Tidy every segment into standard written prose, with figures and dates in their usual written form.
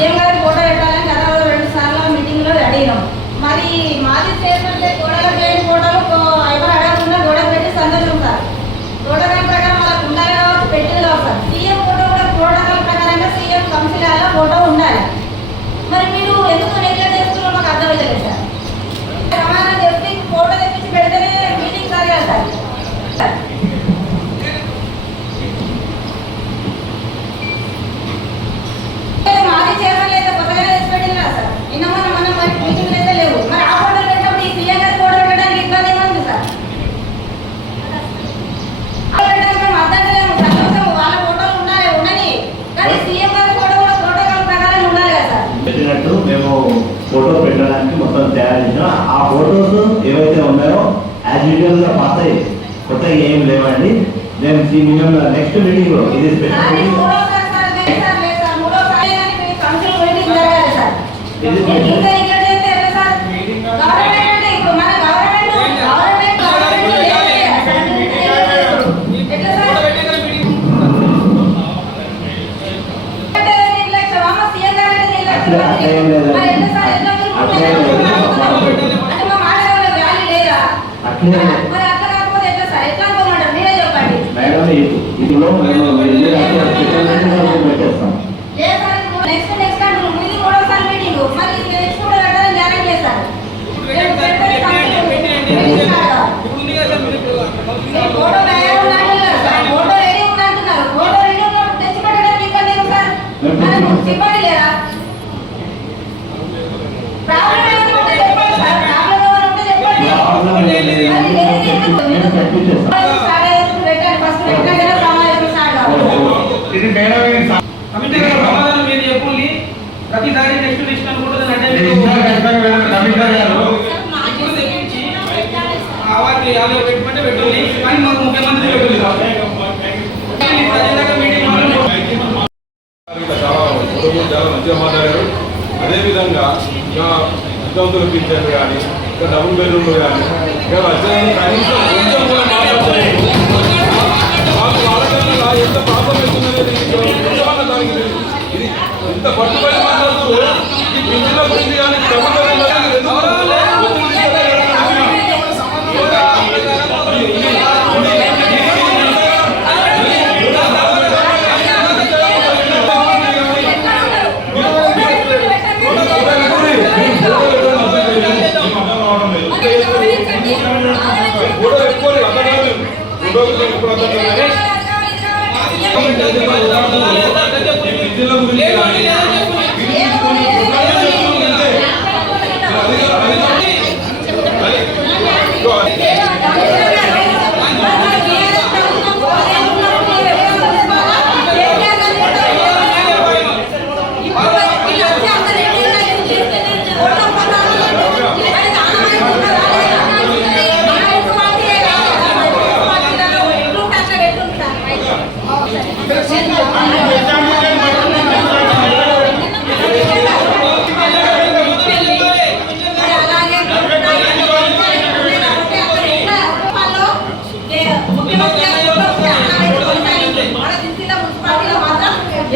CM గారి photo పెట్టాలని గత 2 సార్లు మీటింగ్లో అడిగినాం. మరి మాజీ చైర్మన్ గోడలకు లేని ఫోటోలు ఎవరు అడగకుండా గోడకు పెట్టి సంతోషం సార్. ప్రోటోకాల్ ప్రకారం వాళ్ళకు ఉండాలి కావచ్చు, పెట్టింది కావచ్చు సార్. సీఎం ఫోటో కూడా ప్రోటోకాల్ ప్రకారంగా సీఎం కౌన్సిలర్లో ఫోటో ఉండాలి. మరి మీరు ఎందుకు నెగ్లెక్ట్ చేస్తున్నారో మాకు అర్థమవుతలేదు సార్. సమాధానం చెప్పి ఫోటో తెప్పించి పెడితేనే మీటింగ్ జరగాలి సార్. మాజీ చైర్మన్ అయితే కొత్తగా తెచ్చి పెట్టింది కదా సార్. నిన్న మనం మీటింగ్లు అయితే లేవు. మరి ఆ ఫోటోలు పెట్టినప్పుడు ఈ సీఎం గారి ఫోటో పెట్టడానికి ఇబ్బంది ఏముంది సార్? మేము అర్థంటలేము. సంతోషం వాళ్ళ ఫోటోలు ఉండాలి, ఉండని. కానీ సీఎం గారి ఫోటో కూడా ప్రోటోకాల్ ప్రకారం ఉండాలి కదా సార్. పెట్టినట్టు మేము ఫోటో పెట్టడానికి మొత్తం తయారు చేసాం. ఆ ఫోటోస్ ఏవైతే ఉన్నాయో యాజ్ యూజువల్ గా పాస్ అయ్యి కొత్తగా ఏం లేవండి. నేను నెక్స్ట్ మీటింగ్ లో ఇది స్పెషల్ మీటింగ్ ఇదిలో పెట్టేస్తాం. ప్రతిసారి నెక్స్ట్ లిస్ట్ అనుకుంటుంది అంటే పెట్టుకుంటే పెట్టుకోండి. కానీ మాకు ముఖ్యమంత్రి చాలా మంచిగా మాట్లాడారు. అదేవిధంగా ఇంకా విద్యార్థులు పింఛన్లు కానీ ఇంకా డబుల్ బెడ్రూమ్లు కానీ ఇంకా కనీసం కొంచెం కూడా మాట్లాడలేదు. మాకు వాళ్ళకన్నా ఎంత పాపం అవుతుందనేది దానికి ఇది ఇంత పట్టుబడి మాట్లాడుతూ ఈ పింఛన్ల గురించి కానీ డబుల్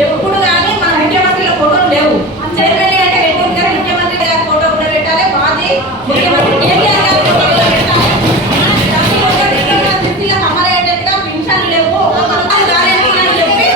ఎప్పుడు కానీ మన ముఖ్యమంత్రిల ఫోటోలు లేవు. చైర్మన్ అంటే ముఖ్యమంత్రి గారి ఫోటో కూడా పెట్టాలి. మాది ముఖ్యమంత్రి కేటీఆర్ గారి ఫోటో కూడా పెట్టాలి. అమలయ్యేటట్టుగా పింఛన్లు లేవు. చెప్పి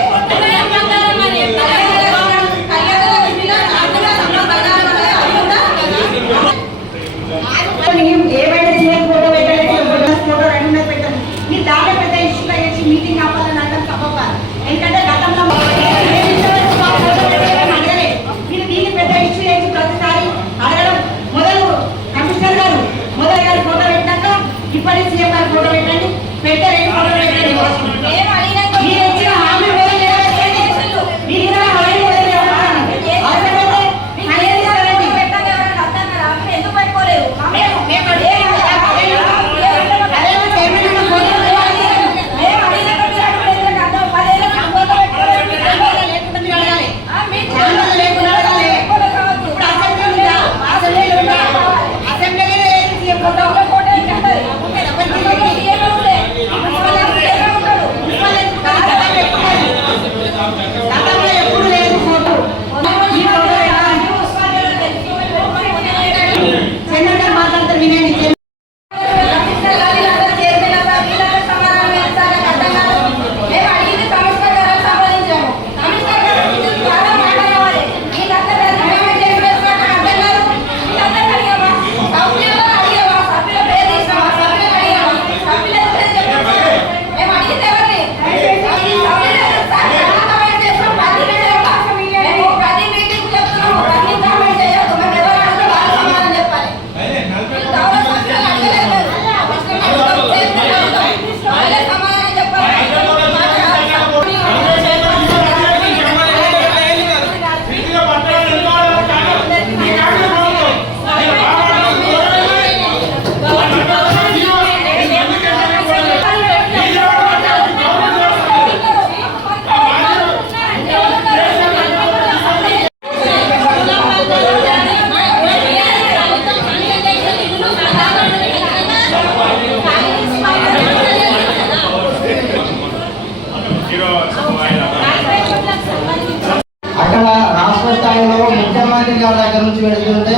అక్కడ రాష్ట్ర స్థాయిలో ముఖ్యమంత్రి గారి దగ్గర నుంచి వెళుతుంటే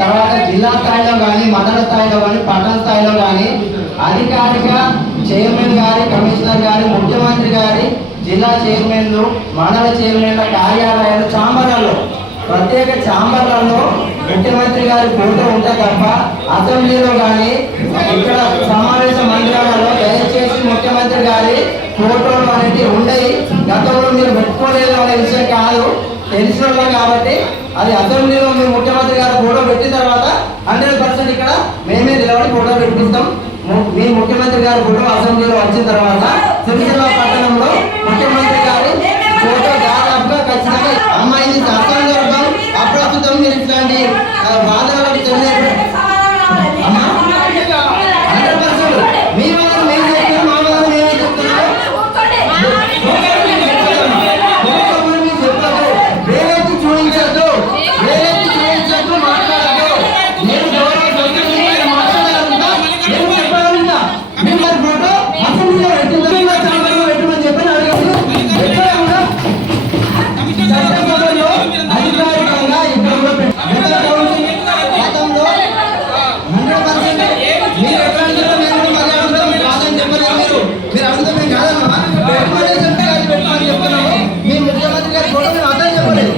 తర్వాత జిల్లా స్థాయిలో కానీ మండల స్థాయిలో కానీ పట్టణ స్థాయిలో కానీ అధికారిక చైర్మన్ గారి కమిషనర్ గారి ముఖ్యమంత్రి గారి జిల్లా చైర్మన్లు మండల చైర్మన్ల కార్యాలయాలు ఛాంబర్లలో ప్రత్యేక ఛాంబర్లలో ముఖ్యమంత్రి గారి ఫోటో ఉంటే తప్ప అసెంబ్లీలో కానీ ఇక్కడ సమావేశ మందిరాలలో దయచేసి ముఖ్యమంత్రి గారి ఫోటోలు అనేవి ఉండయి. గతంలో మీరు పెట్టుకోలేదు అనే విషయం కాదు, తెలిసిన కాబట్టి అది అసెంబ్లీలో మీరు ముఖ్యమంత్రి గారు ఫోటో పెట్టిన తర్వాత 100% ఇక్కడ మేమే నిలబడి ఫోటో పెట్టిస్తాం. మీ ముఖ్యమంత్రి గారి ఫోటో అసెంబ్లీలో వచ్చిన తర్వాత సిరిసిల్ల పట్టణంలో ముఖ్యమంత్రి గారి ఫోటో దాదాపుగా ఖచ్చితంగా అమ్మాయిని సందర్భం అప్రస్తుతం మీరు ఇట్లాంటి బాధలకు తెలియదు. అమ్మా 100% మీ వల్ల మేము చెప్తున్నాం, మా వల్ల మేమే చెప్తున్నాం. వేలెత్తి చూడించద్దు, వేలెత్తి చూడించద్దు, మాట్లాడద్దు. నేను మాట్లాడాలంటా, నేను చెప్పాలంటా. మీరు మరి ఫోటో అసెంబ్లీలో పెట్టమని చెప్పని అడగదు. ఎక్కడ కూడా చట్టసభలో అధికారికంగా ఇక్కడ కూడా గతంలో 100% మీరు ఎక్కడ అడిగినా మేము కూడా మళ్ళీ అడుగుతాం. కాదని చెప్పలేదు మీరు అడుగుతాం మేము కాదమ్మా. పెట్టమని చెప్తే అది పెట్టమని చెప్తున్నాము. మీ ముఖ్యమంత్రి గారి ఫోటో మేము అర్థం చెప్పలేదు.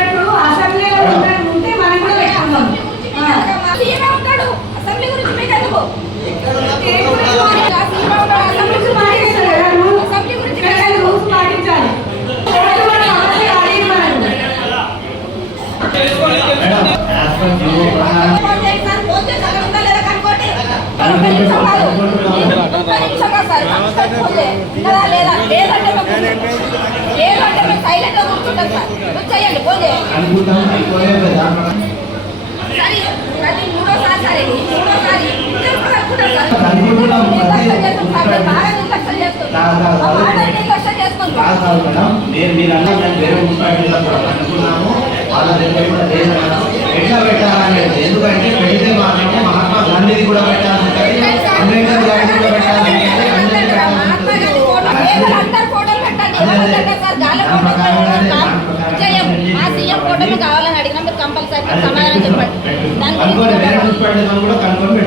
ఇప్పుడు అసెంబ్లీలో ఉంటే మనం కూడా పెట్టుకుందాం. అసెంబ్లీ గురించి మీకు ఎందుకు? రూల్స్ పాటించాలి కదా, అసెంబ్లీ గురించి రూల్స్ పాటించాలి. కోర్టు కూడా సమస్య అడిగి మనకు. మేడం యాజ్ పర్ జీవో ప్రకారం ఫోన్ చేయండి సార్, ఫోన్ చేసి అక్కడ ఉందా లేదా కనుక్కోండి. లేదంటే మేము సైలెంట్ గా కూర్చుంటాం సార్. నువ్వు చేయండి, ఫోన్ చేయండి. అనుకుంటాం అయిపోయే దాంట్లో సరే, ప్రతి మూడోసారి సరే, మూడోసారి ఇద్దరు కూడా అనుకుంటారు సార్. అనుకుంటున్నాం. నిర్లక్ష్యం చేస్తాం సార్, మేము బాగా నిర్లక్ష్యం చేస్తాం. మా బాగా నిర్లక్ష్యం చేస్తాం సార్. కాదు మేడం, మీరు అన్నా మేము వేరే మున్సిపాలిటీలో అనుకున్నాము, వాళ్ళ దగ్గర కూడా లేదు మేడం. ఎట్లా పెట్టాలనేది, ఎందుకంటే పెడితే మాత్రమే మహాత్మా గాంధీది కూడా పెట్టాల్సి ఉంటుంది, అంబేద్కర్ గారిది కూడా పెట్టాల్సి ఉంటుంది, అందరికీ మహాత్మా గాంధీ ఫోటో, అందరు ఫోటోలు పెట్టండి. ఎవరు సార్ గాలి చేయం. ఆ సీఎం ఫోటో మీకు కావాలని అడిగినా మీరు కంపల్సరీ సమాధానం చెప్పండి. దాని అనుకోని వేరే గురించి మున్సిపాలిటీలో కూడా కనుక్కొని